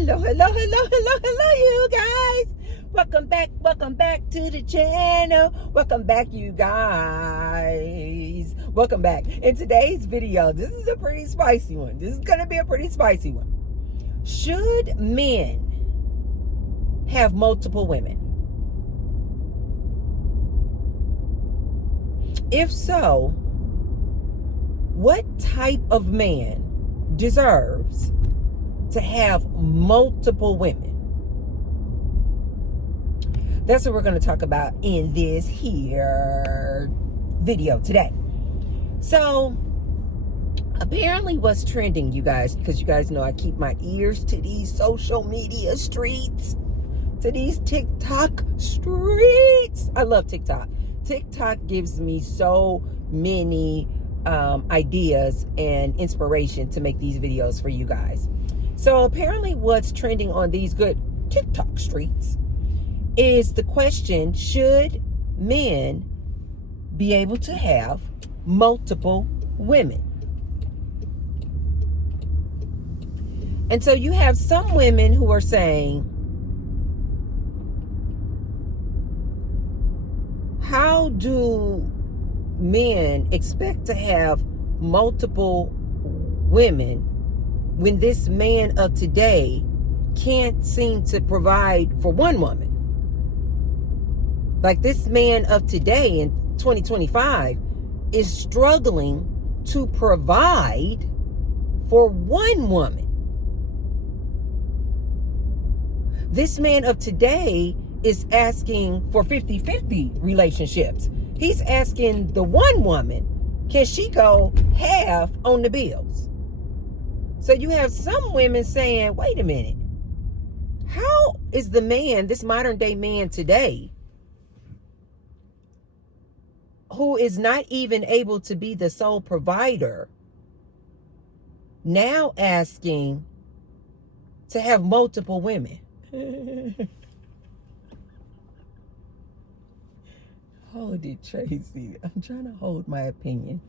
Hello, you guys. Welcome back to the channel. Welcome back, you guys. Welcome back. In today's video, this is a pretty spicy one. This is going to be a pretty spicy one. Should men have multiple women? If so, what type of man deserves to have multiple women? That's what we're going to talk about in this here video today. So apparently what's trending, you guys, because you guys know I keep my ears to these social media streets, to these TikTok streets. I love TikTok. TikTok gives me so many ideas and inspiration to make these videos for you guys. So apparently what's trending on these good TikTok streets is the question, should men be able to have multiple women? And so you have some women who are saying, how do men expect to have multiple women when this man of today can't seem to provide for one woman? Like, this man of today in 2025 is struggling to provide for one woman. This man of today is asking for 50-50 relationships. He's asking the one woman, can she go half on the bills? So you have some women saying, wait a minute, how is the man, this modern day man today, who is not even able to be the sole provider, now asking to have multiple women? Hold it, Tracy. I'm trying to hold my opinion.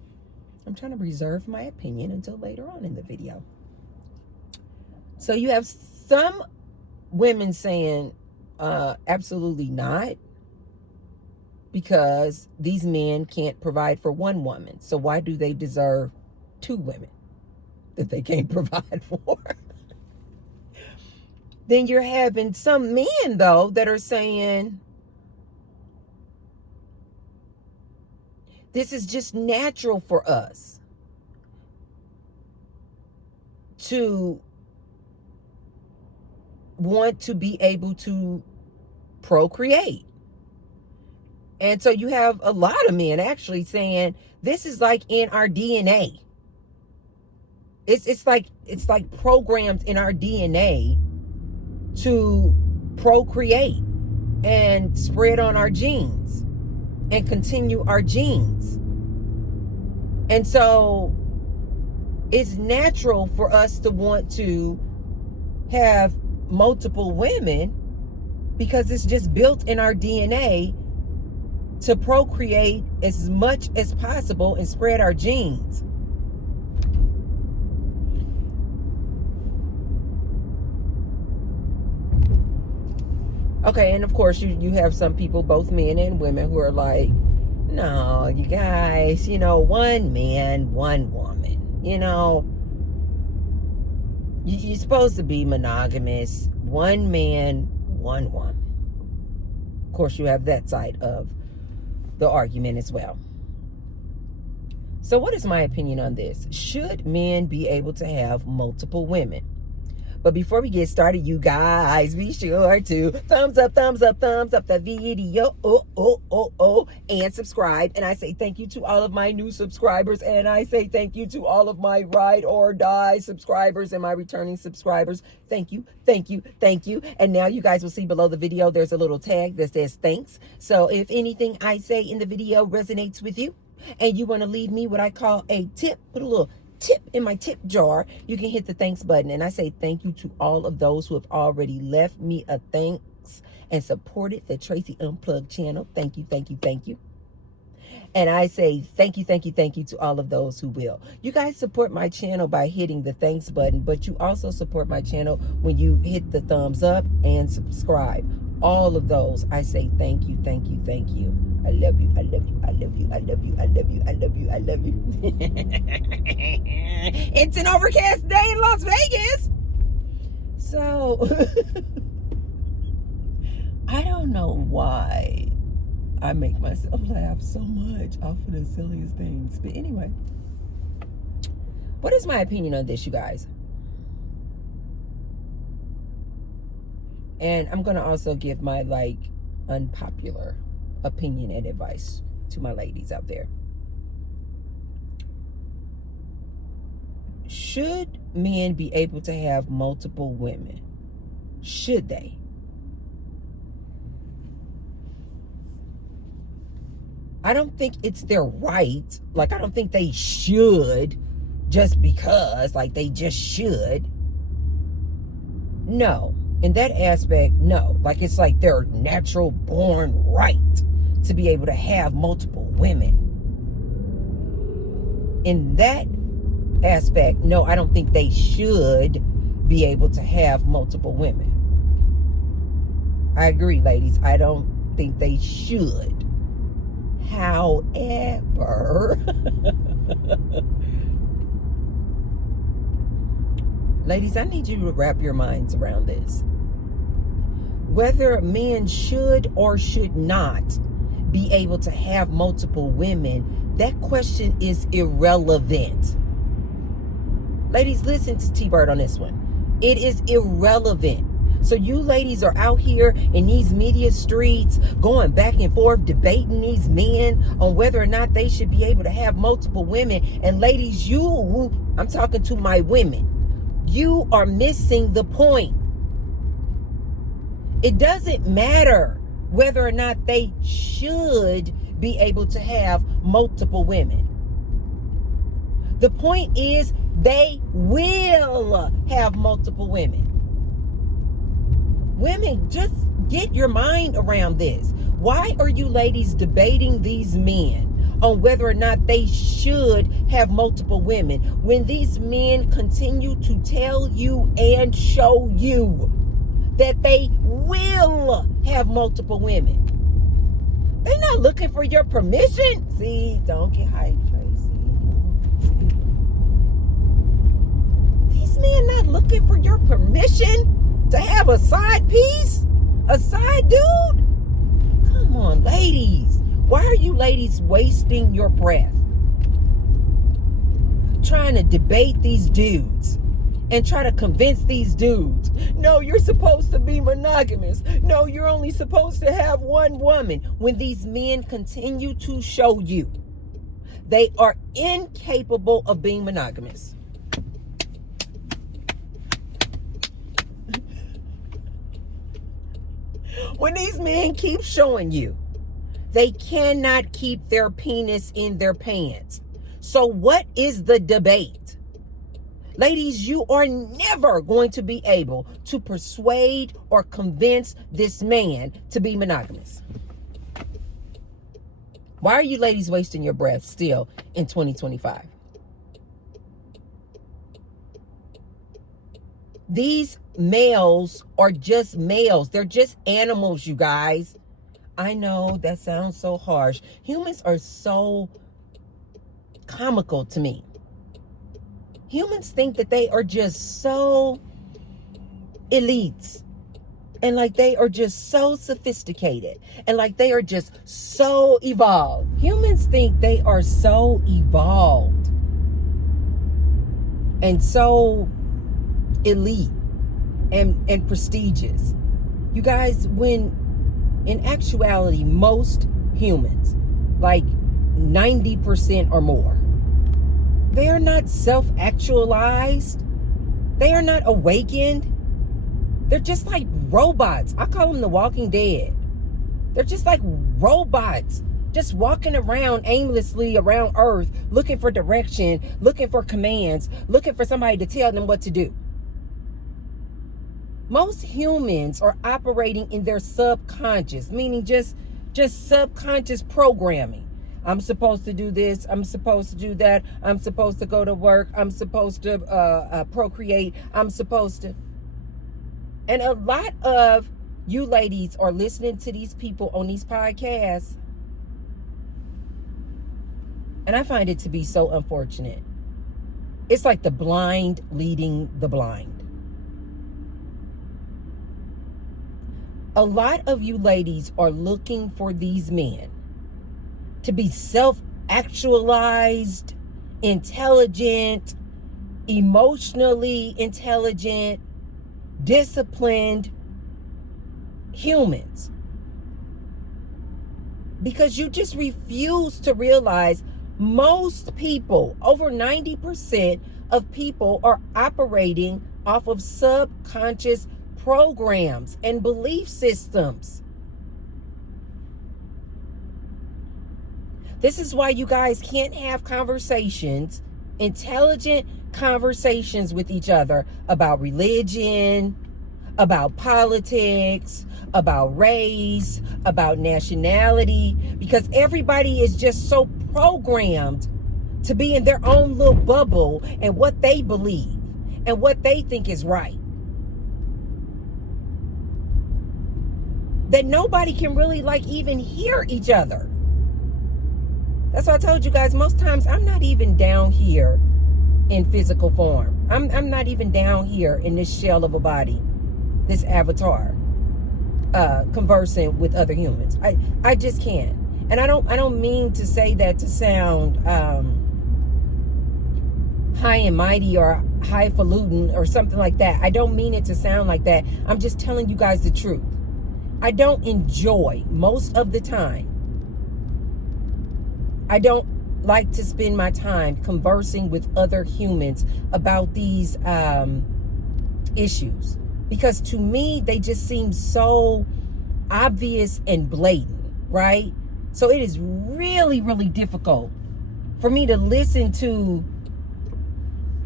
I'm trying to reserve my opinion until later on in the video. So you have some women saying, absolutely not, because these men can't provide for one woman. So why do they deserve two women that they can't provide for? Then you're having some men, though, that are saying, this is just natural for us to want to be able to procreate. And so you have a lot of men actually saying this is like in our DNA. It's like programmed in our DNA to procreate and spread on our genes and continue our genes. And so it's natural for us to want to have multiple women because it's just built in our DNA to procreate as much as possible and spread our genes. Okay, and of course you have some people, both men and women, who are like, no, you guys, one man, one woman, you're supposed to be monogamous, one man, one woman. Of course, you have that side of the argument as well. So what is my opinion on this? Should men be able to have multiple women? But before we get started, you guys, be sure to thumbs up the video, and subscribe. And I say thank you to all of my new subscribers, and I say thank you to all of my ride or die subscribers and my returning subscribers. Thank you. And now you guys will see below the video, there's a little tag that says thanks. So if anything I say in the video resonates with you, and you want to leave me what I call a tip, put a little tip in my tip jar, you can hit the thanks button. And I say thank you to all of those who have already left me a thanks and supported the Tracy Unplugged channel. Thank you. And I say thank you, thank you, thank you to all of those who will. You guys support my channel by hitting the thanks button, but you also support my channel when you hit the thumbs up and subscribe. All of those, I say thank you, thank you, thank you. I love you, I love you, I love you, I love you, I love you, I love you, I love you. It's an overcast day in Las Vegas. So, I don't know why I make myself laugh so much off of the silliest things. But anyway, what is my opinion on this, you guys? And I'm going to also give my, unpopular opinion and advice to my ladies out there. Should men be able to have multiple women? Should they? I don't think it's their right. I don't think they should just because, they just should. No. In that aspect, no. It's their natural born right to be able to have multiple women. In that aspect, no, I don't think they should be able to have multiple women. I agree, ladies. I don't think they should. However, ladies, I need you to wrap your minds around this. Whether men should or should not be able to have multiple women, that question is irrelevant. Ladies, listen to T-Bird on this one. It is irrelevant. So you ladies are out here in these media streets going back and forth debating these men on whether or not they should be able to have multiple women. And ladies, I'm talking to my women, you are missing the point. It doesn't matter whether or not they should be able to have multiple women. The point is they will have multiple women. Women, just get your mind around this. Why are you ladies debating these men on whether or not they should have multiple women when these men continue to tell you and show you that they will have multiple women? They're not looking for your permission. See, don't get hyped, Tracy. These men not looking for your permission to have a side piece? A side dude? Come on, ladies. Why are you ladies wasting your breath trying to debate these dudes and try to convince these dudes? No, you're supposed to be monogamous. No, you're only supposed to have one woman. When these men continue to show you they are incapable of being monogamous. When these men keep showing you they cannot keep their penis in their pants. So what is the debate? Ladies, you are never going to be able to persuade or convince this man to be monogamous. Why are you ladies wasting your breath still in 2025? These males are just males. They're just animals, you guys. I know that sounds so harsh. Humans are so comical to me. Humans think that they are just so elite and they are just so sophisticated and they are just so evolved. Humans think they are so evolved and so elite and prestigious. You guys, when in actuality, most humans, 90% or more, they are not self-actualized. They are not awakened. They're just like robots. I call them the Walking Dead. They're just like robots, just walking around aimlessly around Earth, looking for direction, looking for commands, looking for somebody to tell them what to do. Most humans are operating in their subconscious, meaning just subconscious programming. I'm supposed to do this. I'm supposed to do that. I'm supposed to go to work. I'm supposed to procreate. I'm supposed to. And a lot of you ladies are listening to these people on these podcasts. And I find it to be so unfortunate. It's like the blind leading the blind. A lot of you ladies are looking for these men to be self-actualized, intelligent, emotionally intelligent, disciplined humans. Because you just refuse to realize most people, over 90% of people, are operating off of subconscious programs and belief systems. This is why you guys can't have conversations, intelligent conversations with each other about religion, about politics, about race, about nationality, because everybody is just so programmed to be in their own little bubble and what they believe and what they think is right, that nobody can really even hear each other. That's why I told you guys, most times I'm not even down here in physical form. I'm not even down here in this shell of a body, this avatar, conversing with other humans. I just can't. And I don't mean to say that to sound high and mighty or highfalutin or something like that. I don't mean it to sound like that. I'm just telling you guys the truth. I don't enjoy, most of the time, I don't like to spend my time conversing with other humans about these issues, because to me they just seem so obvious and blatant, right? So it is really, really difficult for me to listen to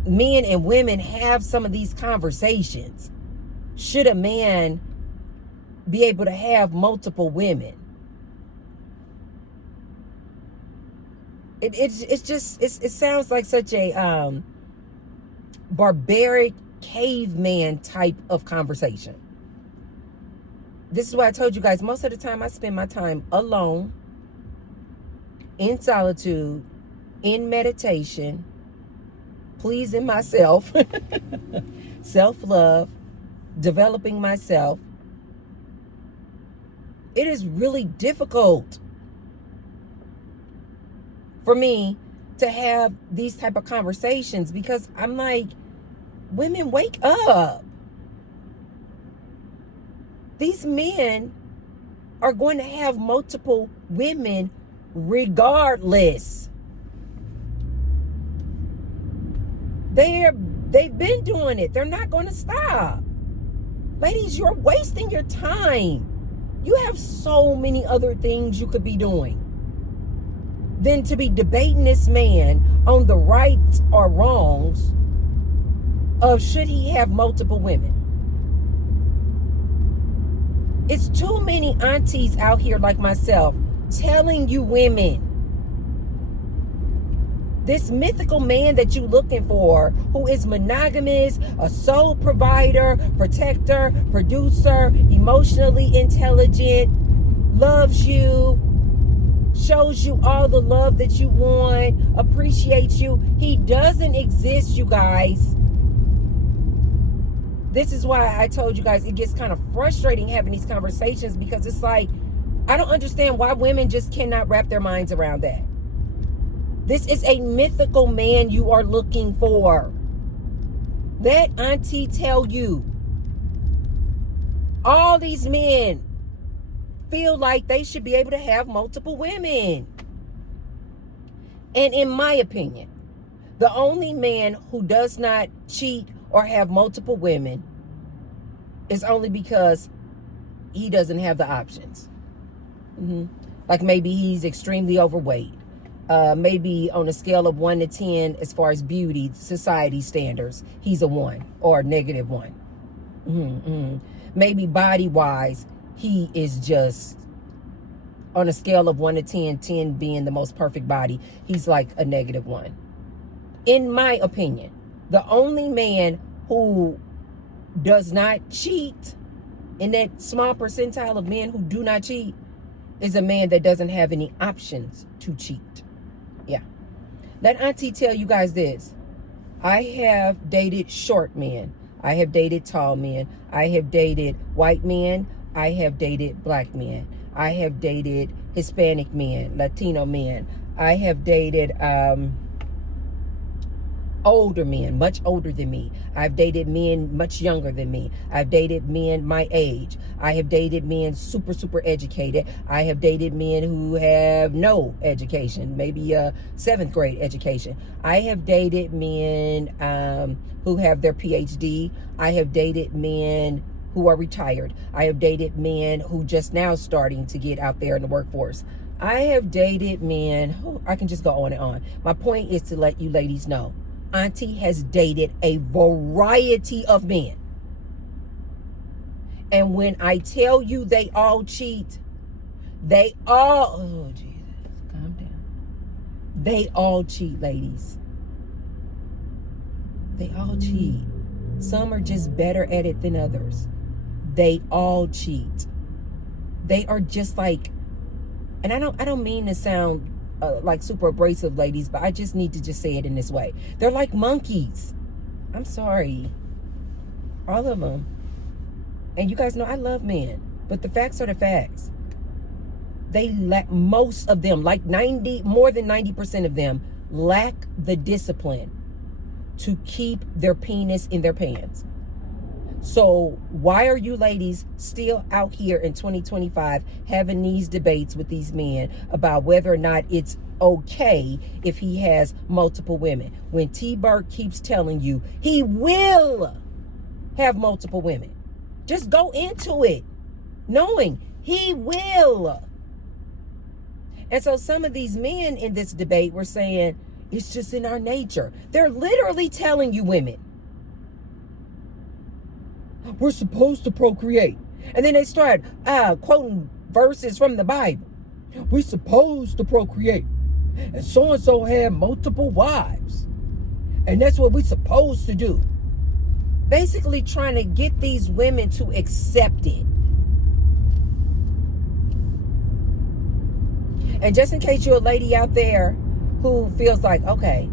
men and women have some of these conversations. Should a man be able to have multiple women? It sounds like such a barbaric caveman type of conversation. This is why I told you guys, most of the time I spend my time alone, in solitude, in meditation, pleasing myself, self-love, developing myself. It is really difficult for me to have these type of conversations, because I'm like, women, wake up. These men are going to have multiple women regardless. They've been doing it. They're not going to stop. Ladies, you're wasting your time. You have so many other things you could be doing than to be debating this man on the rights or wrongs of should he have multiple women. It's too many aunties out here like myself telling you women, this mythical man that you're looking for, who is monogamous, a sole provider, protector, producer, emotionally intelligent, loves you, shows you all the love that you want, appreciates you. He doesn't exist, you guys. This is why I told you guys it gets kind of frustrating having these conversations, because it's like, I don't understand why women just cannot wrap their minds around that. This is a mythical man you are looking for. Let auntie tell you. All these men feel like they should be able to have multiple women. And in my opinion, the only man who does not cheat or have multiple women is only because he doesn't have the options. Like maybe he's extremely overweight. Maybe on a scale of 1 to 10, as far as beauty, society standards, he's a 1 or a -1. Maybe body-wise, he is just on a scale of 1 to 10, 10 being the most perfect body, he's like a -1. In my opinion, the only man who does not cheat, in that small percentile of men who do not cheat, is a man that doesn't have any options to cheat. Yeah. Let Auntie tell you guys this. I have dated short men. I have dated tall men. I have dated white men. I have dated black men. I have dated Hispanic men, Latino men. I have dated older men, much older than me. I've dated men much younger than me. I've dated men my age. I have dated men super, super educated. I have dated men who have no education, maybe a 7th grade education. I have dated men who have their PhD. I have dated men who are retired. I have dated men who just now starting to get out there in the workforce. I have dated men, I can just go on and on. My point is to let you ladies know, Auntie has dated a variety of men. And when I tell you they all cheat, oh Jesus, calm down. They all cheat, ladies. They all cheat. Some are just better at it than others. They all cheat. They are just like, and I don't mean to sound like super abrasive, ladies, but I just need to just say it in this way. They're like monkeys. I'm sorry. All of them. And you guys know I love men, but the facts are the facts. They lack, most of them, like more than 90% of them, lack the discipline to keep their penis in their pants. So why are you ladies still out here in 2025 having these debates with these men about whether or not it's okay if he has multiple women, when T-Bird keeps telling you he will have multiple women? Just go into it knowing he will. And so some of these men in this debate were saying it's just in our nature. They're literally telling you women, we're supposed to procreate. And then they start quoting verses from the Bible. We're supposed to procreate. And so-and-so had multiple wives. And that's what we're supposed to do. Basically trying to get these women to accept it. And just in case you're a lady out there who feels like, okay,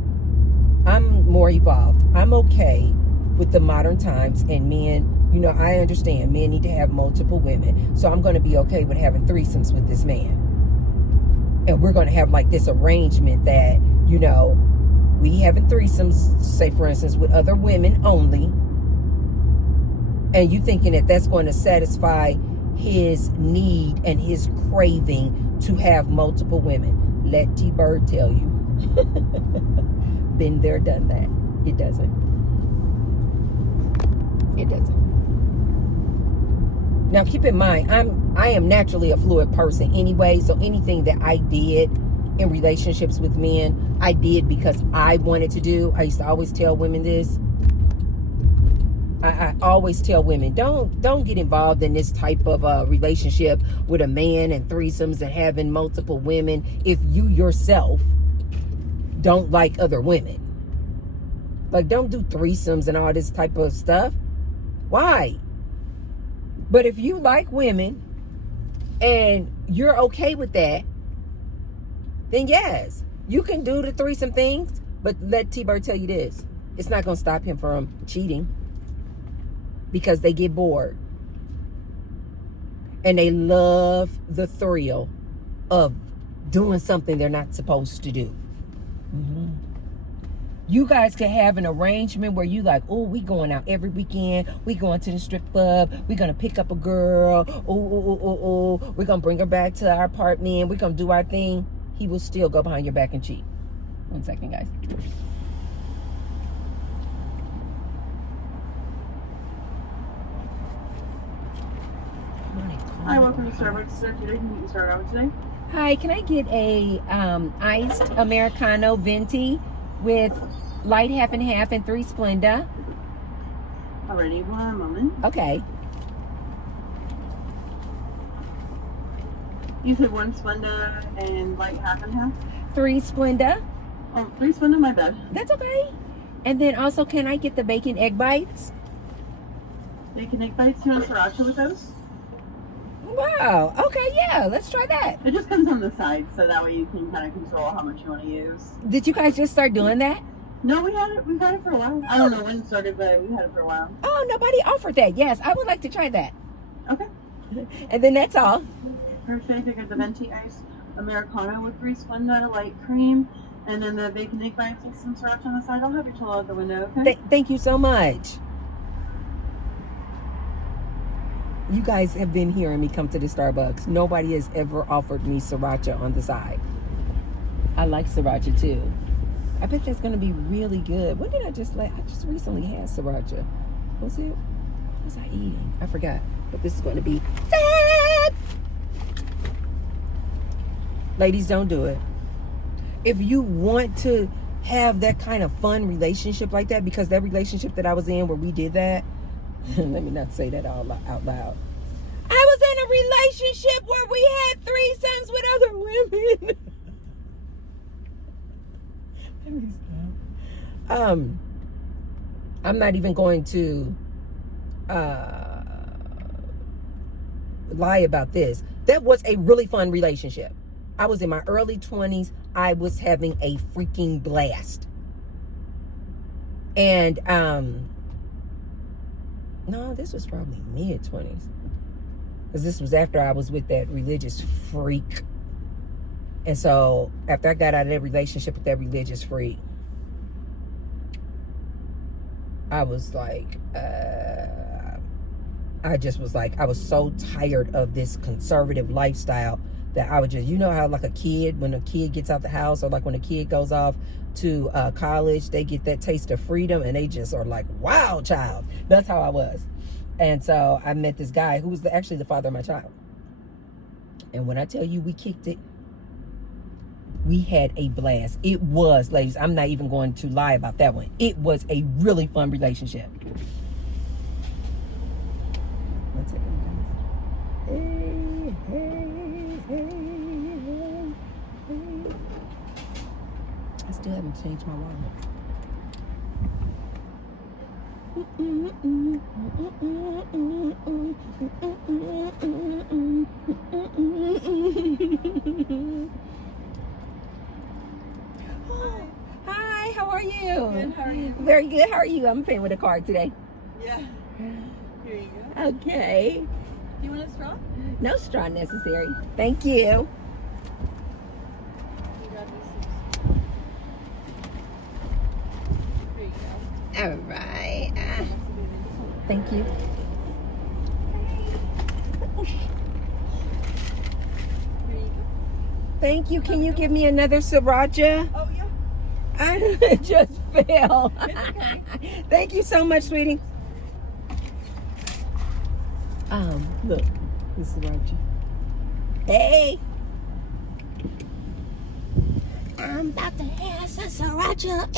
I'm more evolved. I'm okay with the modern times, and men, you know, I understand men need to have multiple women. So I'm going to be okay with having threesomes with this man. And we're going to have like this arrangement that, you know, we having threesomes, say for instance, with other women only. And you thinking that that's going to satisfy his need and his craving to have multiple women. Let T-Bird tell you. Been there, done that. It doesn't. It doesn't. Now keep in mind, I am naturally a fluid person anyway, so anything that I did in relationships with men, I did because I wanted to do. I used to always tell women this. I always tell women, don't get involved in this type of relationship with a man and threesomes and having multiple women if you yourself don't like other women. Like, don't do threesomes and all this type of stuff. Why? But if you like women and you're okay with that, then yes, you can do the threesome things. But let T-Bird tell you this. It's not going to stop him from cheating. Because they get bored. And they love the thrill of doing something they're not supposed to do. Mm-hmm. You guys can have an arrangement where you like, oh, we going out every weekend. We going to the strip club. We're going to pick up a girl. Oh. We're going to bring her back to our apartment. We're going to do our thing. He will still go behind your back and cheat. 1 second, guys. Hi, welcome to Starbucks. Today, can you start out today? Hi, can I get a iced Americano venti with light half and half and 3 Splenda? Alrighty, 1 moment. Okay. You said 1 Splenda and light half and half? 3 Splenda. Oh, 3 Splenda, my bad. That's okay. And then also, can I get the bacon egg bites? Bacon egg bites. You want sriracha with those? Wow. Okay, yeah. Let's try that. It just comes on the side, so that way you can kind of control how much you want to use. Did you guys just start doing that? No, we've had it for a while. I don't know when it started, but we had it for a while. Oh, nobody offered that. Yes, I would like to try that. Okay. And then that's all. Perfect. I got the venti ice Americano with 3 Splenda, light cream, and then the bacon egg bites with some sriracha on the side. I'll have your chill out the window, okay? Thank you so much. You guys have been hearing me come to the Starbucks. Nobody has ever offered me sriracha on the side. I like sriracha too. I bet that's going to be really good. What did I just like? I just recently had sriracha. What was I eating? I forgot. But this is going to be sad. Ladies, don't do it. If you want to have that kind of fun relationship like that, because that relationship that I was in where we did that, let me not say that out loud. I was in a relationship where we had threesomes with other women. Let me stop. I'm not even going to lie about this. That was a really fun relationship. I was in my early 20s. I was having a freaking blast. And no, this was probably mid-20s. Because this was after I was with that religious freak. And so, after I got out of that relationship with that religious freak, I was like, I just was like, I was so tired of this conservative lifestyle that I would just, you know how like a kid, when a kid gets out the house, or like when a kid goes off to college, they get that taste of freedom and they just are like, wow, child. That's how I was. And so I met this guy who was actually the father of my child. And when I tell you we kicked it, we had a blast. It was, ladies, I'm not even going to lie about that one. It was a really fun relationship. One second, guys. Hey. I still haven't changed my wallet. Hi, how are you? Good, how are you? Very good. How are you? I'm paying with a card today. Yeah. Here you go. Okay. Do you want a straw? No straw necessary. Thank you. You got this. Here you go. All right. Thank you. Here you go. Thank you. Can you give me another sriracha? Oh, yeah. I just fell. It's okay. Thank you so much, sweetie. Look, this is sriracha. Hey. I'm about to have some sriracha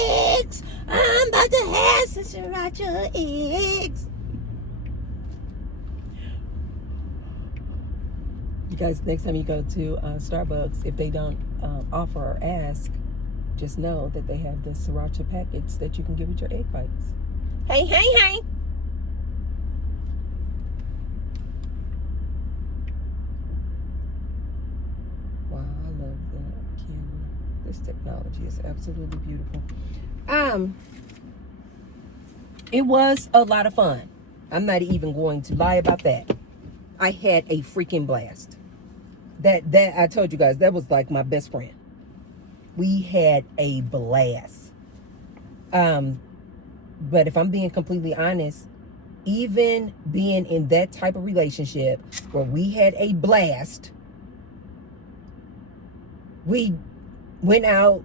eggs. I'm about to have some sriracha eggs. You guys, next time you go to Starbucks, if they don't offer or ask, just know that they have the sriracha packets that you can get with your egg bites. Hey. Wow, I love that camera. This technology is absolutely beautiful. It was a lot of fun. I'm not even going to lie about that. I had a freaking blast. That I told you guys, that was like my best friend. We had a blast. But if I'm being completely honest, even being in that type of relationship where we had a blast, we went out,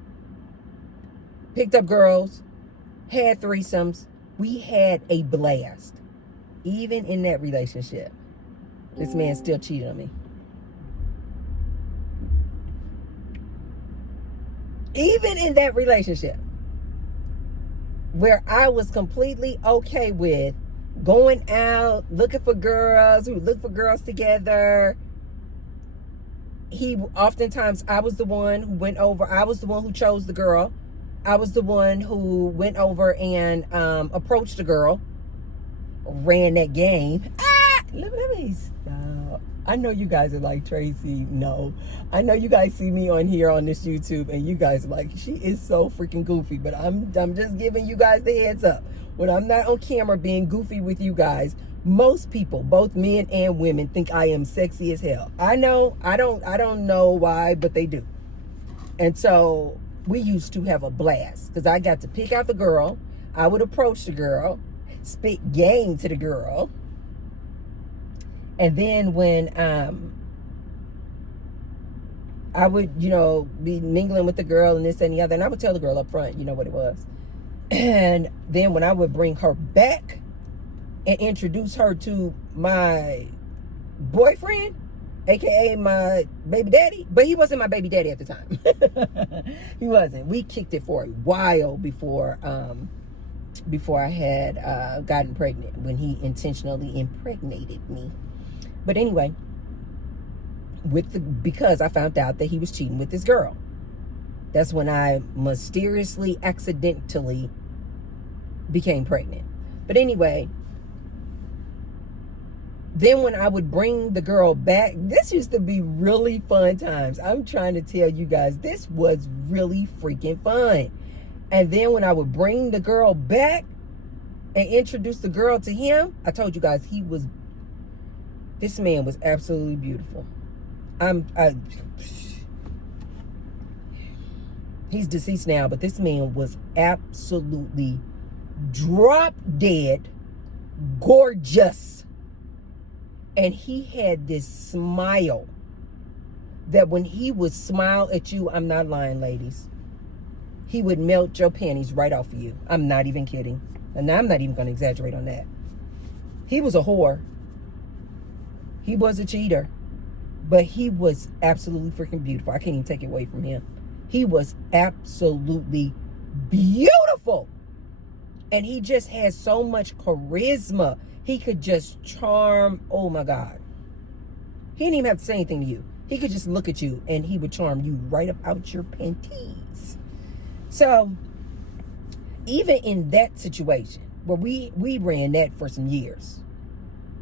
picked up girls, had threesomes. We had a blast. Even in that relationship, this man still cheated on me. Even in that relationship, where I was completely okay with going out, looking for girls, we would look for girls together. oftentimes, I was the one who went over. I was the one who chose the girl. I was the one who went over and approached the girl, ran that game. Let me stop. I know you guys are like, Tracy, no. I know you guys see me on here on this YouTube and you guys are like, she is so freaking goofy. But I'm just giving you guys the heads up. When I'm not on camera being goofy with you guys, most people, both men and women, think I am sexy as hell. I know, I don't know why, but they do. And so we used to have a blast because I got to pick out the girl. I would approach the girl, spit game to the girl. And then when I would, be mingling with the girl and this and the other, and I would tell the girl up front, what it was. And then when I would bring her back and introduce her to my boyfriend, aka my baby daddy, but he wasn't my baby daddy at the time. He wasn't. We kicked it for a while before I had gotten pregnant, when he intentionally impregnated me. But anyway, because I found out that he was cheating with this girl. That's when I mysteriously, accidentally became pregnant. But anyway, then when I would bring the girl back, this used to be really fun times. I'm trying to tell you guys, this was really freaking fun. And then when I would bring the girl back and introduce the girl to him, I told you guys, this man was absolutely beautiful. He's deceased now, but this man was absolutely drop dead gorgeous. And he had this smile that when he would smile at you, I'm not lying, ladies, he would melt your panties right off of you. I'm not even kidding. And I'm not even going to exaggerate on that. He was a whore. He was a cheater. But he was absolutely freaking beautiful. I can't even take it away from him. He was absolutely beautiful. And he just had so much charisma. He could just charm. Oh my God. He didn't even have to say anything to you. He could just look at you and he would charm you right up out your panties. So even in that situation where we ran that for some years,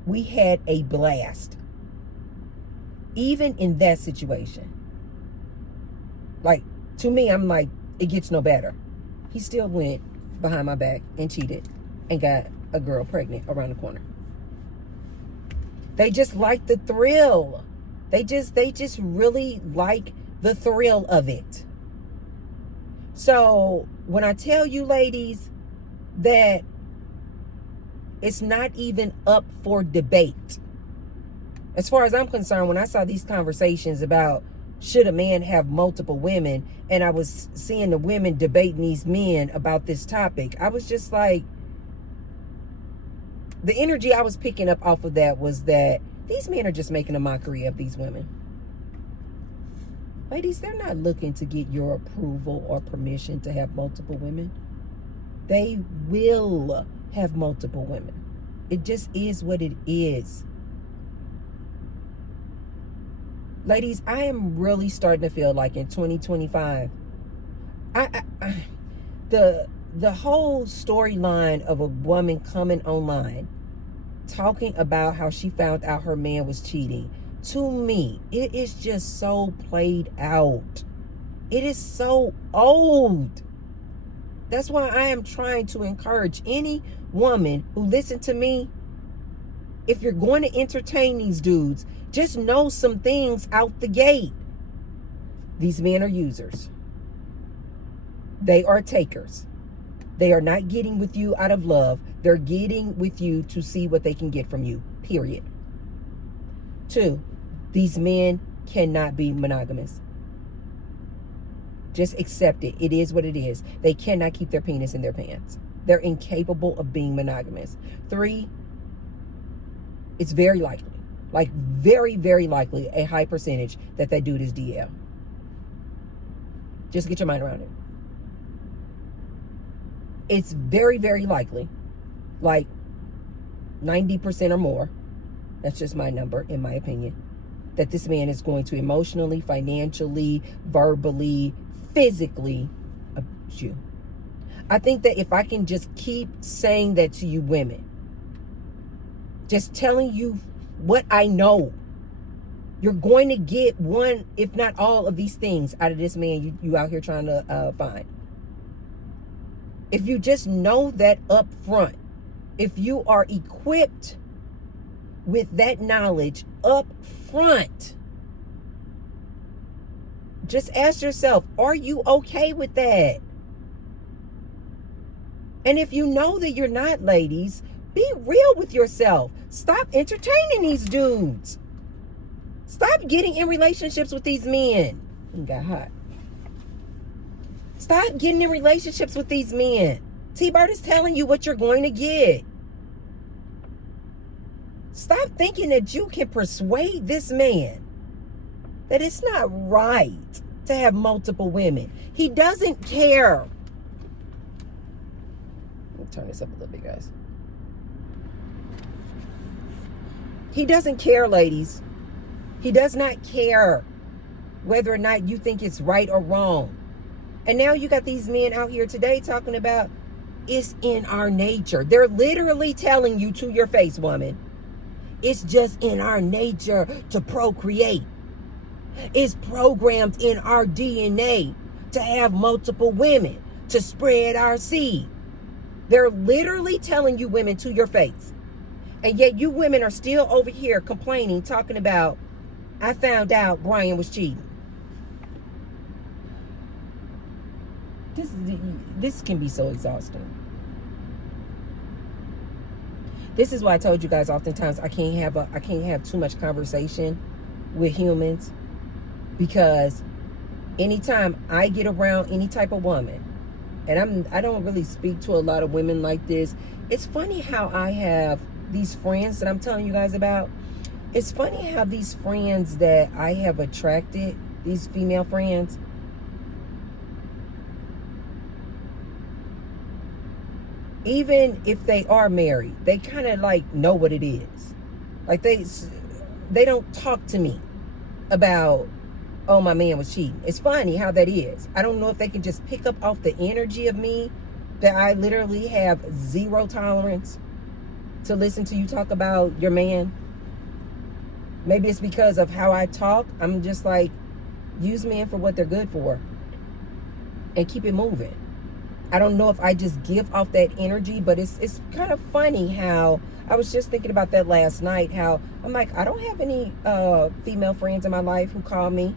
we had a blast. Even in that situation, like, to me, I'm like, it gets no better. He still went behind my back and cheated and got a girl pregnant around the corner. They just like the thrill. They just really like the thrill of it. So when I tell you, ladies, that it's not even up for debate. As far as I'm concerned, when I saw these conversations about should a man have multiple women, and I was seeing the women debating these men about this topic, I was just like, the energy I was picking up off of that was that these men are just making a mockery of these women. Ladies, they're not looking to get your approval or permission to have multiple women. They will have multiple women. It just is what it is. Ladies, I am really starting to feel like in 2025, the whole storyline of a woman coming online talking about how she found out her man was cheating, to me, it is just so played out. It is so old. That's why I am trying to encourage any woman who listen to me, if you're going to entertain these dudes, just know some things out the gate. These men are users. They are takers. They are not getting with you out of love. They're getting with you to see what they can get from you, period. 2, these men cannot be monogamous. Just accept it. It is what it is. They cannot keep their penis in their pants. They're incapable of being monogamous. 3, it's very likely, like very, very likely, a high percentage that that dude is DL. Just get your mind around it. It's very, very likely, like 90% or more. That's just my number, in my opinion. that this man is going to emotionally, financially, verbally, physically abuse you. I think that if I can just keep saying that to you women, just telling you what I know, you're going to get one, if not all of these things out of this man you out here trying to find. If you just know that up front, if you are equipped with that knowledge up front, just ask yourself, are you okay with that? And if you know that you're not, ladies, be real with yourself. Stop entertaining these dudes. Stop getting in relationships with these men. It got hot. Stop getting in relationships with these men. T-Bird is telling you what you're going to get. Stop thinking that you can persuade this man that it's not right to have multiple women. He doesn't care. Let me turn this up a little bit, guys. He doesn't care, ladies. He does not care whether or not you think it's right or wrong. And now you got these men out here today talking about it's in our nature. They're literally telling you to your face, woman, it's just in our nature to procreate. It's programmed in our DNA to have multiple women, to spread our seed. They're literally telling you women to your face. And yet you women are still over here complaining, talking about, I found out Brian was cheating. This can be so exhausting. This is why I told you guys oftentimes I can't have too much conversation with humans, because anytime I get around any type of woman, and I don't really speak to a lot of women like this. It's funny how I have these friends that I'm telling you guys about. It's funny how these friends that I have attracted, these female friends, even if they are married, they kind of like know what it is. Like they don't talk to me about, oh, my man was cheating. It's funny how that is. I don't know if they can just pick up off the energy of me, that I literally have zero tolerance to listen to you talk about your man. Maybe it's because of how I talk. I'm just like, use men for what they're good for and keep it moving. I don't know if I just give off that energy, but it's kind of funny how I was just thinking about that last night, how I'm like, I don't have any female friends in my life who call me,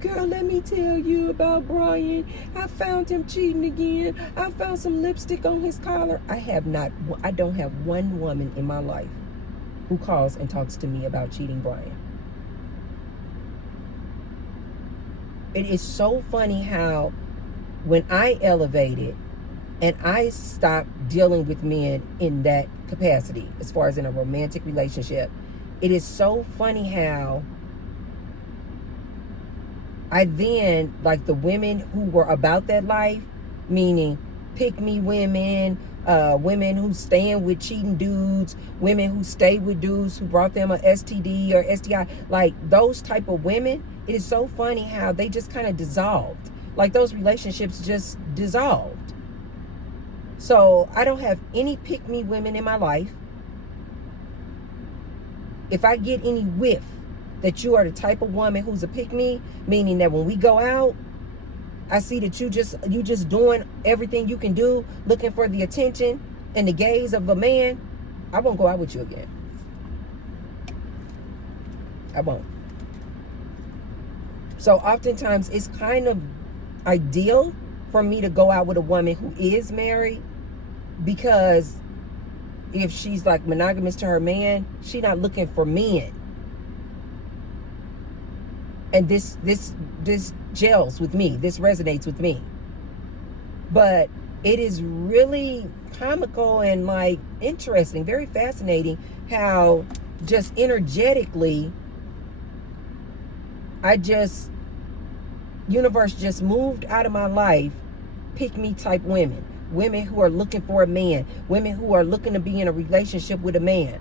girl, let me tell you about Brian. I found him cheating again. I found some lipstick on his collar. I don't have one woman in my life who calls and talks to me about cheating Brian. It is so funny how when I elevated and I stopped dealing with men in that capacity, as far as in a romantic relationship, it is so funny how I then, like the women who were about that life, meaning pick me women, women who stand with cheating dudes, women who stay with dudes who brought them a STD or STI, like those type of women, it is so funny how they just kind of dissolved. Like those relationships just dissolved. So I don't have any pick me women in my life. If I get any whiff that you are the type of woman who's a pick me, meaning that when we go out, I see that you just doing everything you can do, looking for the attention and the gaze of a man, I won't go out with you again. I won't. So oftentimes it's kind of ideal for me to go out with a woman who is married, because if she's like monogamous to her man, she's not looking for men. And this gels with me. This resonates with me. But it is really comical and like interesting, very fascinating how just energetically universe just moved out of my life pick me type women who are looking for a man, women who are looking to be in a relationship with a man.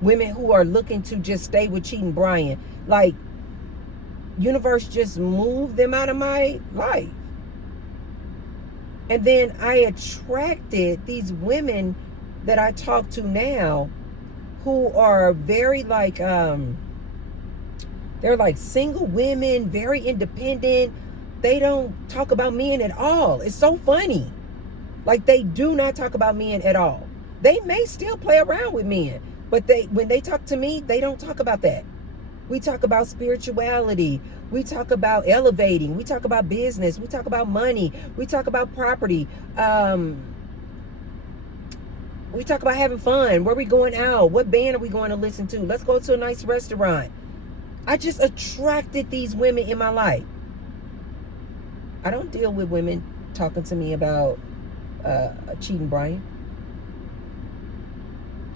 women who are looking to just stay with cheating Brian. Like, universe just moved them out of my life. And then I attracted these women that I talk to now who are very like, they're like single women, very independent. They don't talk about men at all. It's so funny. Like, they do not talk about men at all. They may still play around with men, but when they talk to me, they don't talk about that. We talk about spirituality. We talk about elevating. We talk about business. We talk about money. We talk about property. We talk about having fun. Where we going out? What band are we going to listen to? Let's go to a nice restaurant. I just attracted these women in my life. I don't deal with women talking to me about cheating Brian.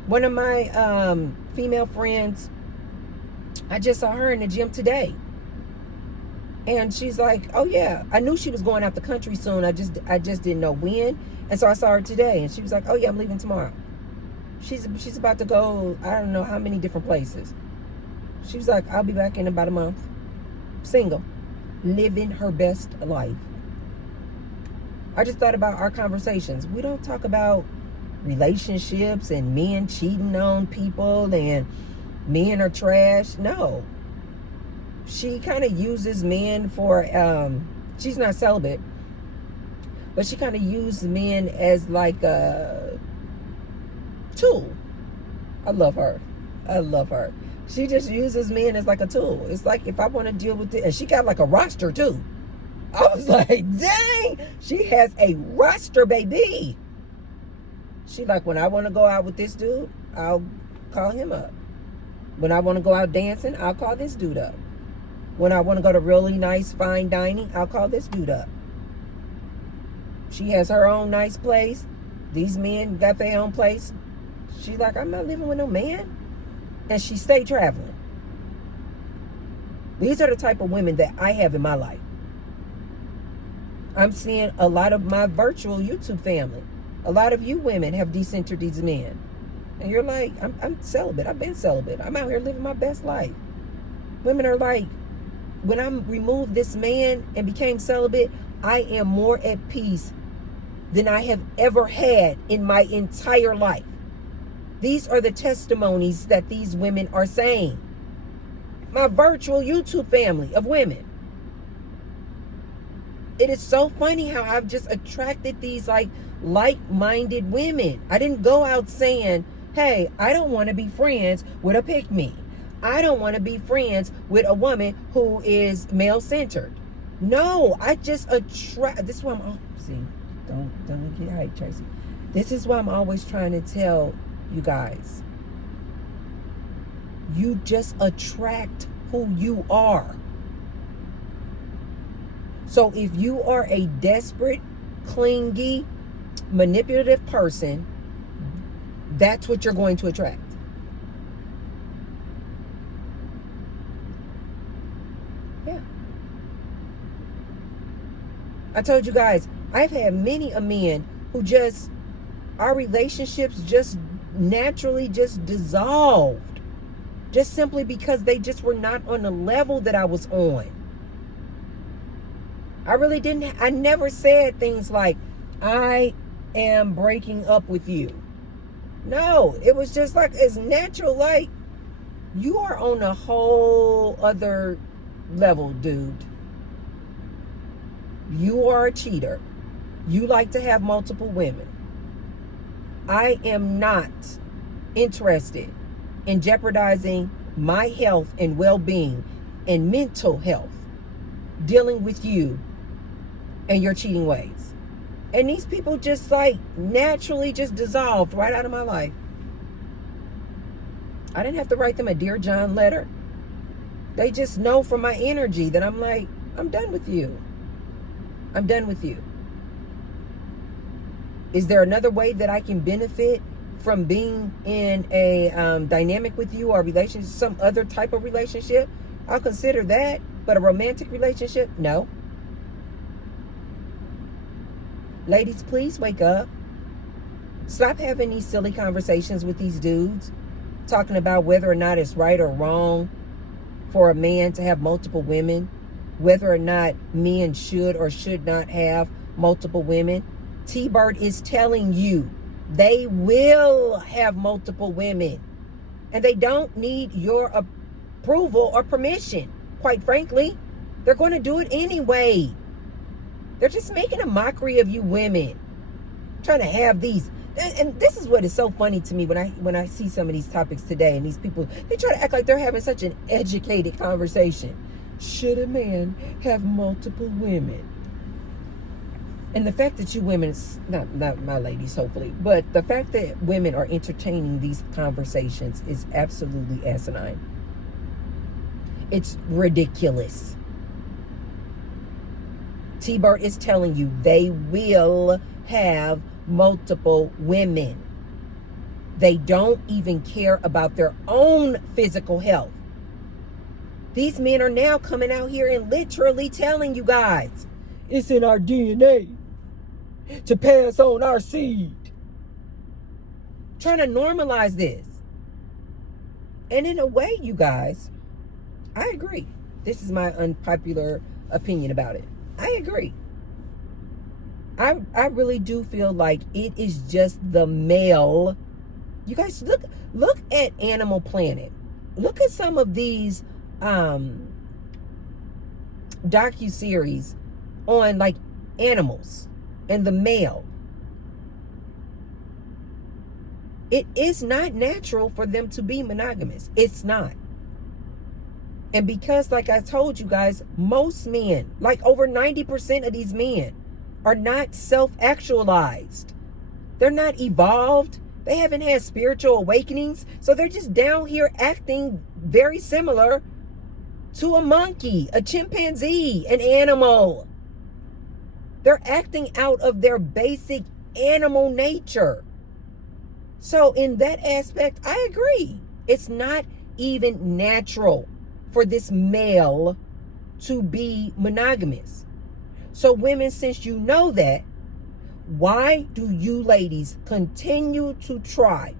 One of my female friends, I just saw her in the gym today. And she's like, oh yeah, I knew she was going out the country soon. I just didn't know when. And so I saw her today and she was like, oh yeah, I'm leaving tomorrow. She's about to go, I don't know how many different places. She was like, I'll be back in about a month. Single. Living her best life. I just thought about our conversations. We don't talk about relationships and men cheating on people and men are trash. No. She kind of uses men for, she's not celibate, but she kind of uses men as like a tool. I love her. I love her. She just uses men as like a tool. It's like, if I want to deal with it, and she got like a roster too. I was like, dang, she has a roster, baby. She like, when I want to go out with this dude, I'll call him up. When I want to go out dancing, I'll call this dude up. When I want to go to really nice, fine dining, I'll call this dude up. She has her own nice place. These men got their own place. She's like, I'm not living with no man. And she stayed traveling. These are the type of women that I have in my life. I'm seeing a lot of my virtual YouTube family. A lot of you women have decentered these men. And you're like, I'm celibate. I've been celibate. I'm out here living my best life. Women are like, when I removed this man and became celibate, I am more at peace than I have ever had in my entire life. These are the testimonies that these women are saying. My virtual YouTube family of women. It is so funny how I've just attracted these like-minded women. I didn't go out saying, hey, I don't want to be friends with a pick-me. I don't want to be friends with a woman who is male-centered. No, I just attract. This is why I'm. See, don't get hyped, Tracy. This is why I'm always trying to tell you guys. You just attract who you are. So if you are a desperate, clingy, manipulative person, that's what you're going to attract. Yeah. I told you guys, I've had many a men who just, our relationships just naturally just dissolved. Just simply because they just were not on the level that I was on. I never said things like, I am breaking up with you. No, it was just like, it's natural, like, you are on a whole other level, dude. You are a cheater. You like to have multiple women. I am not interested in jeopardizing my health and well-being and mental health dealing with you and your cheating ways. And these people just like naturally just dissolved right out of my life. I didn't have to write them a Dear John letter. They just know from my energy that I'm like, I'm done with you. I'm done with you. Is there another way that I can benefit from being in a dynamic with you or relationship, some other type of relationship? I'll consider that, but a romantic relationship, no. Ladies, please wake up. Stop having these silly conversations with these dudes. talking about whether or not it's right or wrong for a man to have multiple women, whether or not men should or should not have multiple women. T-Bird is telling you they will have multiple women, and they don't need your approval or permission. Quite frankly, they're going to do it anyway. They're just making a mockery of you women, trying to have these. And this is what is so funny to me when I see some of these topics today, and these people, they try to act like they're having such an educated conversation. Should a man have multiple women? And the fact that you women, not my ladies, hopefully, but the fact that women are entertaining these conversations is absolutely asinine. It's ridiculous. T-Bird is telling you they will have multiple women. They don't even care about their own physical health. These men are now coming out here and literally telling you guys, it's in our DNA to pass on our seed. Trying to normalize this. And in a way, you guys, I agree. This is my unpopular opinion about it. I agree. I really do feel like it is just the male. You guys look at Animal Planet. Look at some of these docuseries on like animals and the male. It is not natural for them to be monogamous. It's not. And because, like I told you guys, most men, like over 90% of these men, are not self-actualized. They're not evolved. They haven't had spiritual awakenings. So they're just down here acting very similar to a monkey, a chimpanzee, an animal. They're acting out of their basic animal nature. So in that aspect, I agree. It's not even natural for this male to be monogamous. So women, since you know that, why do you ladies continue to try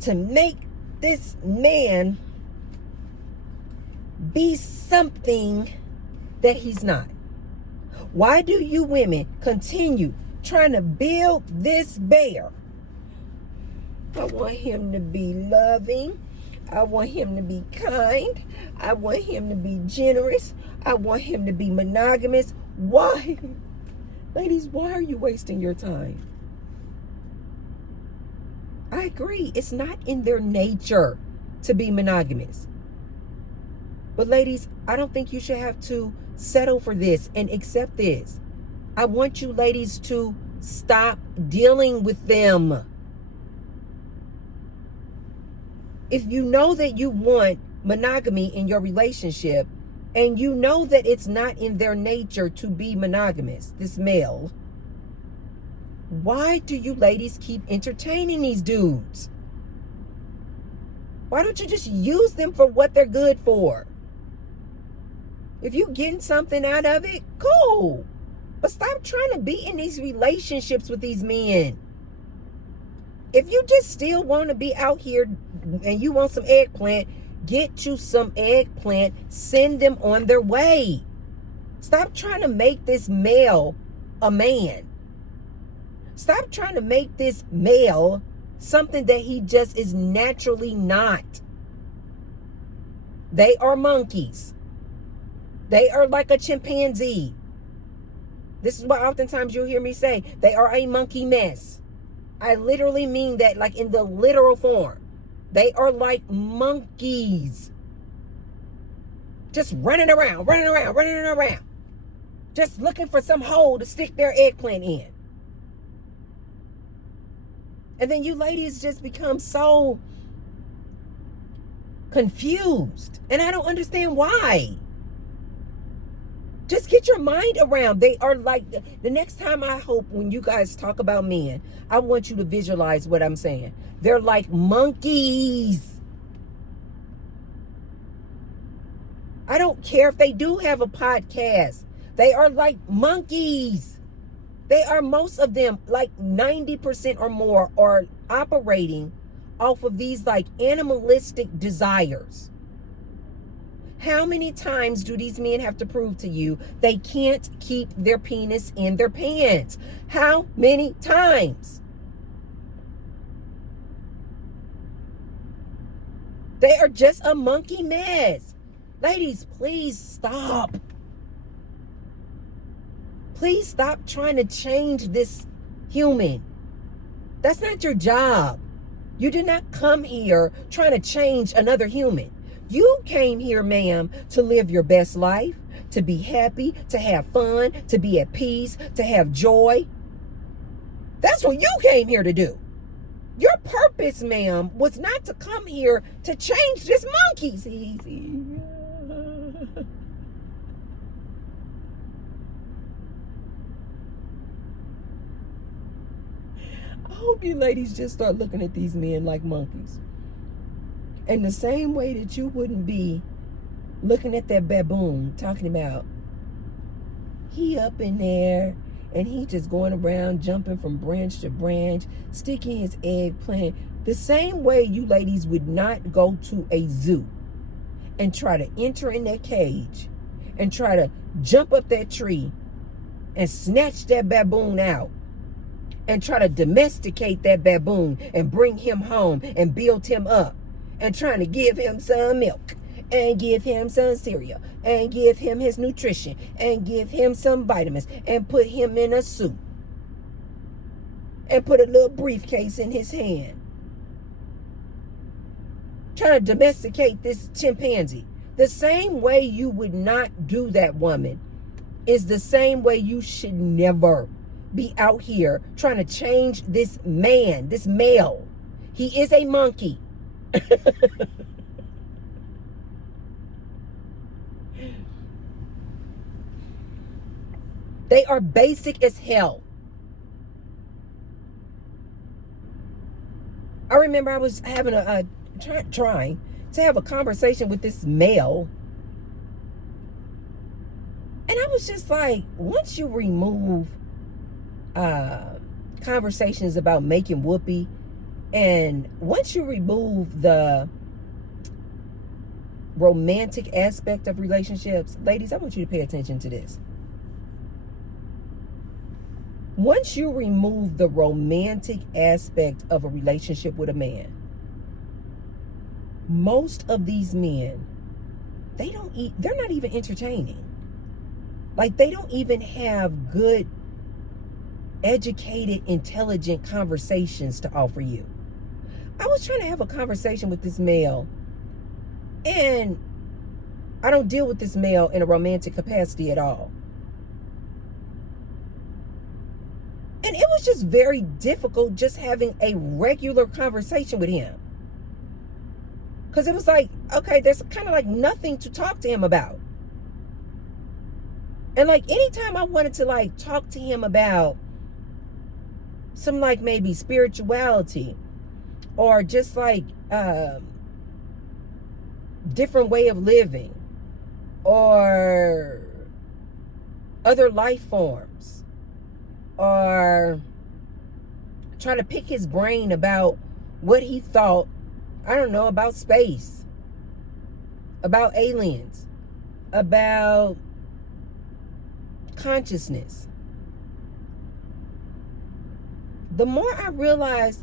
to make this man be something that he's not? Why do you women continue trying to build this bear? I want him to be loving. I want him to be kind. I want him to be generous. I want him to be monogamous. Why? Ladies, why are you wasting your time? I agree. It's not in their nature to be monogamous. But ladies, I don't think you should have to settle for this and accept this. I want you ladies to stop dealing with them. If you know that you want monogamy in your relationship, and you know that it's not in their nature to be monogamous, this male, why do you ladies keep entertaining these dudes? Why don't you just use them for what they're good for? If you're getting something out of it, cool. But stop trying to be in these relationships with these men. If you just still want to be out here and you want some eggplant, get you some eggplant, send them on their way. Stop trying to make this male a man. Stop trying to make this male something that he just is naturally not. They are monkeys. They are like a chimpanzee. This is what oftentimes you'll hear me say. They are a monkey mess. I literally mean that, like in the literal form. They are like monkeys. Just running around. Just looking for some hole to stick their eggplant in. And then you ladies just become so confused. And I don't understand why. Just get your mind around. They are like, the next time I hope when you guys talk about men, I want you to visualize what I'm saying. They're like monkeys. I don't care if they do have a podcast. They are like monkeys. They are, most of them, like 90% or more, are operating off of these like animalistic desires. How many times do these men have to prove to you they can't keep their penis in their pants? How many times? They are just a monkey mess. Ladies, please stop. Please stop trying to change this human. That's not your job. You did not come here trying to change another human. You came here, ma'am, to live your best life, to be happy, to have fun, to be at peace, to have joy. That's what you came here to do. Your purpose, ma'am, was not to come here to change this monkey. See. I hope you ladies just start looking at these men like monkeys. And the same way that you wouldn't be looking at that baboon talking about he up in there and he just going around jumping from branch to branch, sticking his eggplant. The same way you ladies would not go to a zoo and try to enter in that cage and try to jump up that tree and snatch that baboon out and try to domesticate that baboon and bring him home and build him up and trying to give him some milk and give him some cereal and give him his nutrition and give him some vitamins and put him in a suit and put a little briefcase in his hand. Trying to domesticate this chimpanzee. The same way you would not do that, woman, is the same way you should never be out here trying to change this man, this male. He is a monkey. They are basic as hell. I remember I was having trying to have a conversation with this male, and I was just like, once you remove conversations about making whoopee, and once you remove the romantic aspect of relationships, ladies, I want you to pay attention to this. Once you remove the romantic aspect of a relationship with a man, most of these men, they're not even entertaining. Like, they don't even have good, educated, intelligent conversations to offer you. I was trying to have a conversation with this male, and I don't deal with this male in a romantic capacity at all. And it was just very difficult just having a regular conversation with him. Because it was like, okay, there's kind of like nothing to talk to him about. And like anytime I wanted to like talk to him about some like maybe spirituality or just like different way of living or other life forms, or try to pick his brain about what he thought, I don't know, about space, about aliens, about consciousness. The more I realized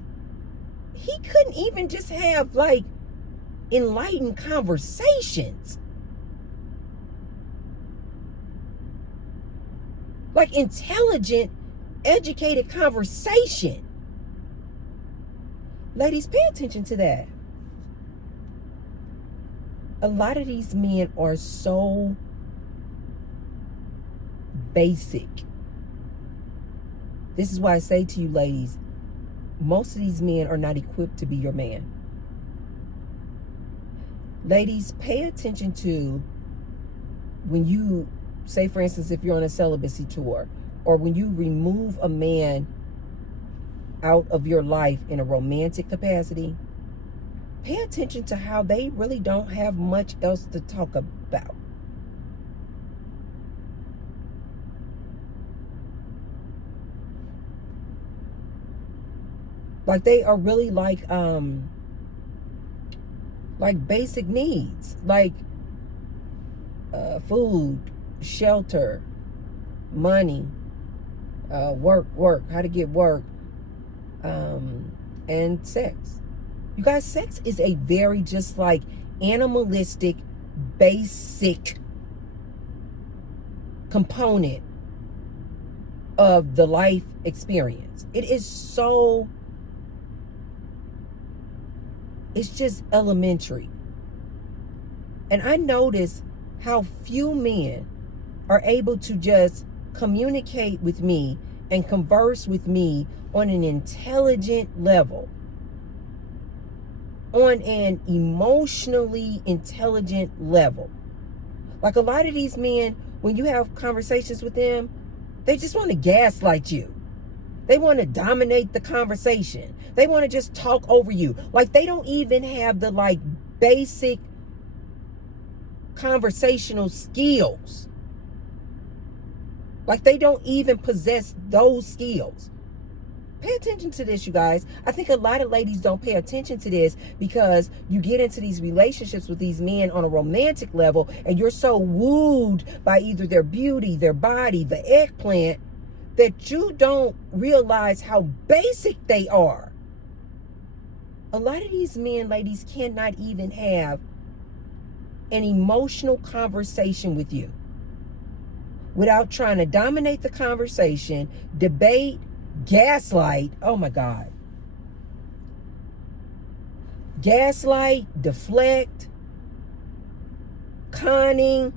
he couldn't even just have like enlightened conversations. Like intelligent, educated conversation. Ladies, pay attention to that. A lot of these men are so basic. This is why I say to you ladies, most of these men are not equipped to be your man. Ladies, pay attention to when you, say for instance, if you're on a celibacy tour, or when you remove a man out of your life in a romantic capacity, pay attention to how they really don't have much else to talk about. Like they are really like like basic needs, like food, shelter, money, work, how to get work, and sex. You guys, sex is a very just like animalistic, basic component of the life experience. It is so, it's just elementary. And I notice how few men are able to just communicate with me and converse with me on an intelligent level, on an emotionally intelligent level. Like a lot of these men, when you have conversations with them, they just want to gaslight you. They want to dominate the conversation. They want to just talk over you. Like they don't even have the like basic conversational skills. Like they don't even possess those skills. Pay attention to this, you guys. I think a lot of ladies don't pay attention to this because you get into these relationships with these men on a romantic level and you're so wooed by either their beauty, their body, the eggplant, that you don't realize how basic they are. A lot of these men, ladies, cannot even have an emotional conversation with you without trying to dominate the conversation, debate, gaslight. Oh my God. Gaslight, deflect, conning,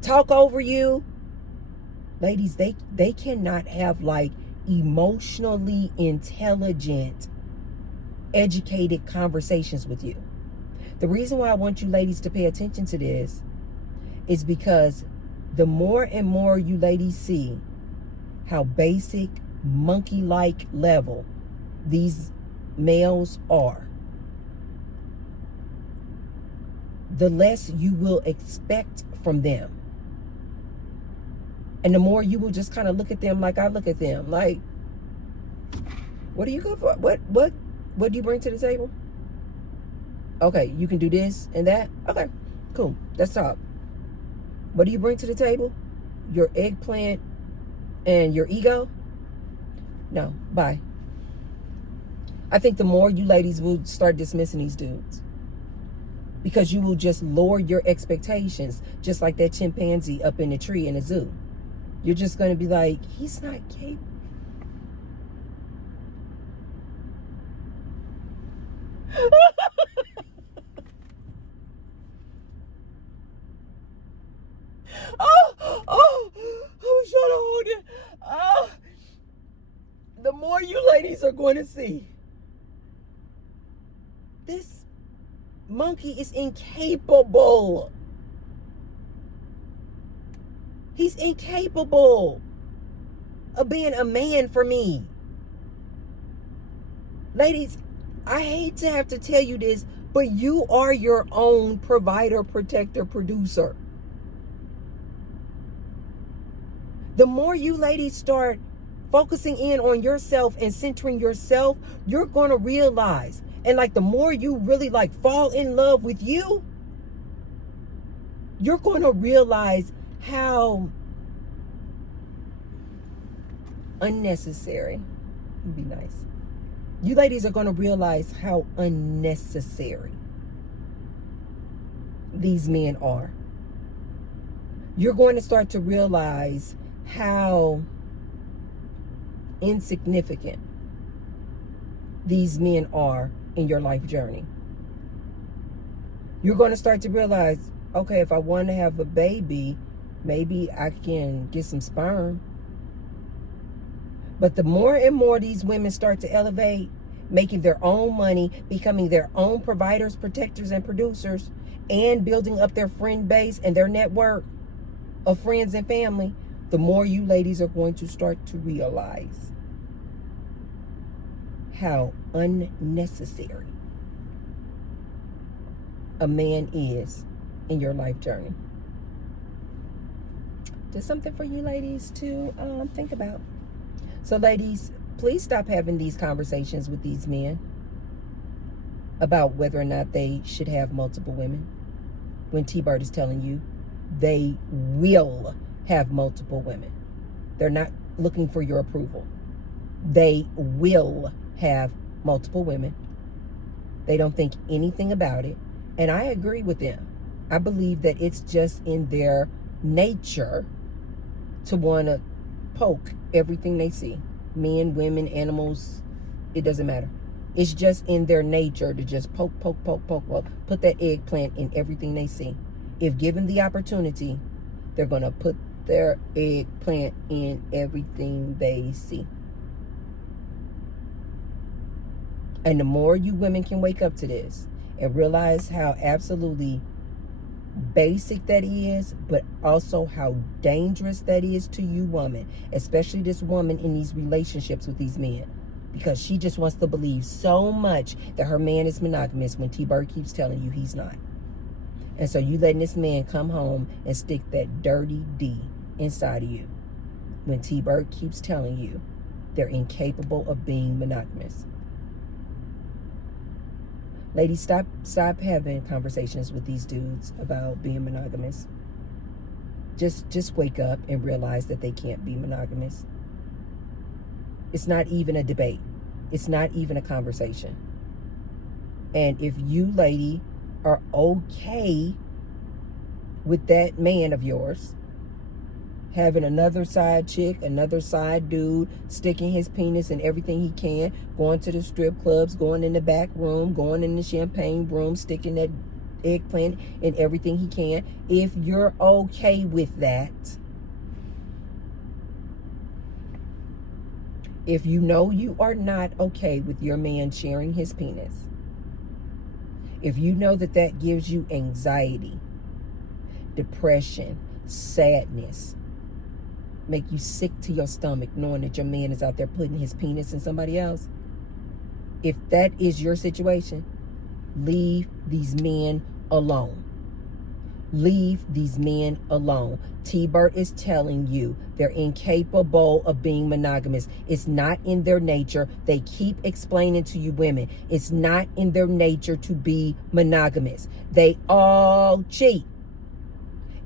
talk over you. Ladies, they cannot have like emotionally intelligent, educated conversations with you. The reason why I want you ladies to pay attention to this is because the more and more you ladies see how basic, monkey-like level these males are, the less you will expect from them. And the more you will just kind of look at them like I look at them. Like, what are you good for? What do you bring to the table? Okay, you can do this and that. Okay, cool. That's top. What do you bring to the table? Your eggplant and your ego? No, bye. I think the more you ladies will start dismissing these dudes, because you will just lower your expectations, just like that chimpanzee up in the tree in the zoo. You're just going to be like, he's not capable. I'm trying to hold it. The more you ladies are going to see, this monkey is incapable. He's incapable of being a man for me. Ladies, I hate to have to tell you this, but you are your own provider, protector, producer. The more you ladies start focusing in on yourself and centering yourself, you're going to realize, and like the more you really like fall in love with you, you're going to realize how unnecessary. It'd be nice. You ladies are going to realize how unnecessary these men are. You're going to start to realize how insignificant these men are in your life journey. You're going to start to realize, okay, if I want to have a baby, maybe I can get some sperm. But the more and more these women start to elevate, making their own money, becoming their own providers, protectors, and producers, and building up their friend base and their network of friends and family, the more you ladies are going to start to realize how unnecessary a man is in your life journey. Just something for you ladies to think about. So ladies, please stop having these conversations with these men. about whether or not they should have multiple women, when T-Bird is telling you they will have multiple women. They're not looking for your approval. They will have multiple women. They don't think anything about it. And I agree with them. I believe that it's just in their nature to want to poke everything they see. Men, women, animals, it doesn't matter. It's just in their nature to just poke, put that eggplant in everything they see. If given the opportunity, they're going to put their eggplant in everything they see. And the more you women can wake up to this and realize how absolutely basic that is, but also how dangerous that is to you woman, especially this woman in these relationships with these men, because she just wants to believe so much that her man is monogamous when T-Bird keeps telling you he's not. And so you letting this man come home and stick that dirty D inside of you when T-Bird keeps telling you they're incapable of being monogamous. Ladies, stop having conversations with these dudes about being monogamous. Just wake up and realize that they can't be monogamous. It's not even a debate. It's not even a conversation. And if you, lady, are okay with that man of yours having another side chick, another side dude, sticking his penis in everything he can, going to the strip clubs, going in the back room, going in the champagne room, sticking that eggplant in everything he can. If you're okay with that, if you know you are not okay with your man sharing his penis, if you know that that gives you anxiety, depression, sadness, make you sick to your stomach knowing that your man is out there putting his penis in somebody else, if that is your situation, leave these men alone. Leave these men alone. T-Bird is telling you they're incapable of being monogamous. It's not in their nature. They keep explaining to you women, it's not in their nature to be monogamous. They all cheat.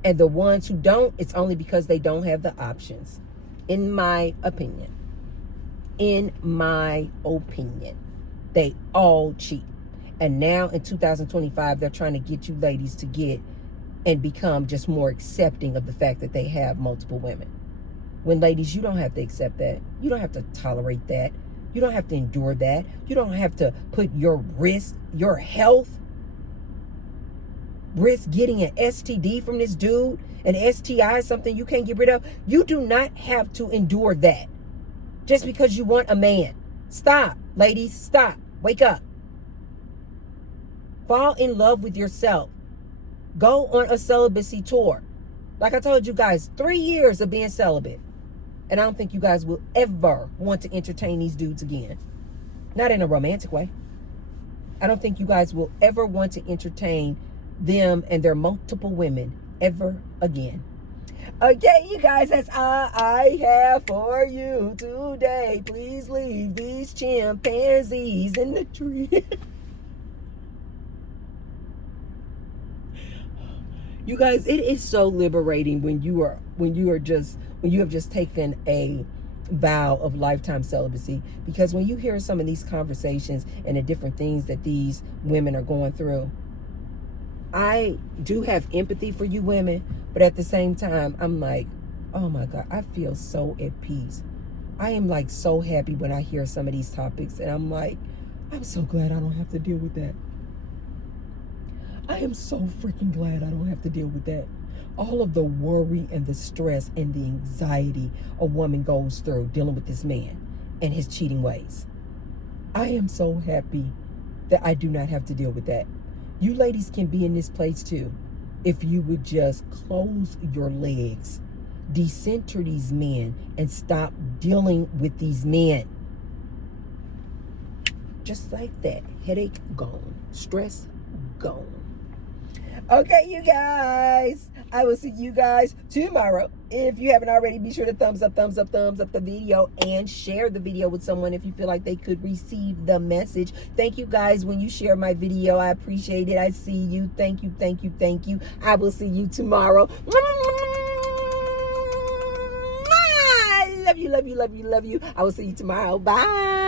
And the ones who don't, it's only because they don't have the options. In my opinion. In my opinion. They all cheat. And now in 2025, they're trying to get you ladies to get and become just more accepting of the fact that they have multiple women. When ladies, you don't have to accept that. You don't have to tolerate that. You don't have to endure that. You don't have to put your risk, your health, risk getting an STD from this dude. An STI is something you can't get rid of. You do not have to endure that just because you want a man. Stop, ladies, stop. Wake up. Fall in love with yourself. Go on a celibacy tour. Like I told you guys, 3 years of being celibate. And I don't think you guys will ever want to entertain these dudes again. Not in a romantic way. I don't think you guys will ever want to entertain them and their multiple women ever again. Okay, you guys, that's all I have for you today. Please leave these chimpanzees in the tree. You guys, it is so liberating when you have just taken a vow of lifetime celibacy, because when you hear some of these conversations and the different things that these women are going through, I do have empathy for you women, but at the same time, I'm like, oh my God, I feel so at peace. I am like so happy when I hear some of these topics, and I'm like, I'm so glad I don't have to deal with that. I am so freaking glad I don't have to deal with that. All of the worry and the stress and the anxiety a woman goes through dealing with this man and his cheating ways. I am so happy that I do not have to deal with that. You ladies can be in this place too. If you would just close your legs, decenter these men, and stop dealing with these men. Just like that. Headache gone. Stress gone. Okay, you guys. I will see you guys tomorrow. If you haven't already, be sure to thumbs up the video and share the video with someone if you feel like they could receive the message. Thank you guys when you share my video. I appreciate it. I see you. Thank you. I will see you tomorrow. Love you. I will see you tomorrow. Bye.